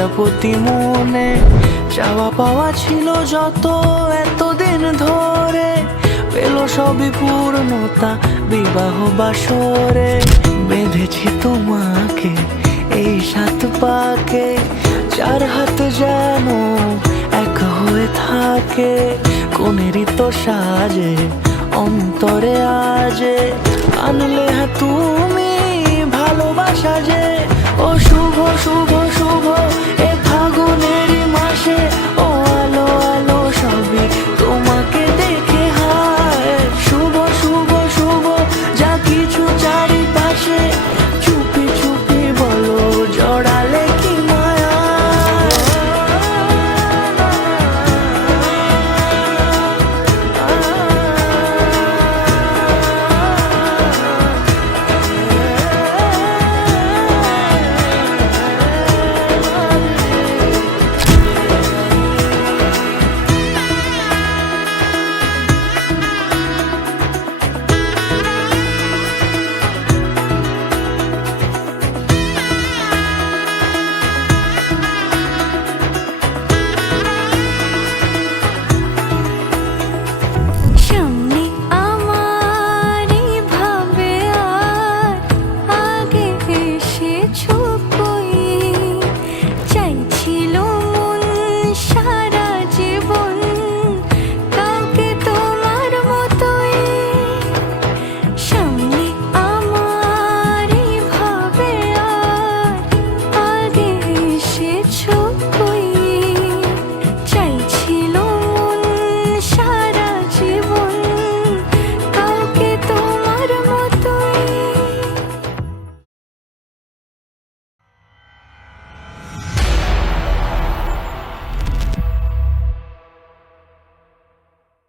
প্রজাপতি মনে চাওয়া পাওয়া ছিল যত এতদিন ধরে, পেল সবই পূর্ণতা বিবাহ বাসরে। বেঁধেছি তোমাকে এই 7 পাকে, 4 হাত যেন এক হয়ে থাকে। কোনেরই তো সাজে অন্তরে আজে, আনলে তুমি ভালোবাসা যে। ও শুভ শুভ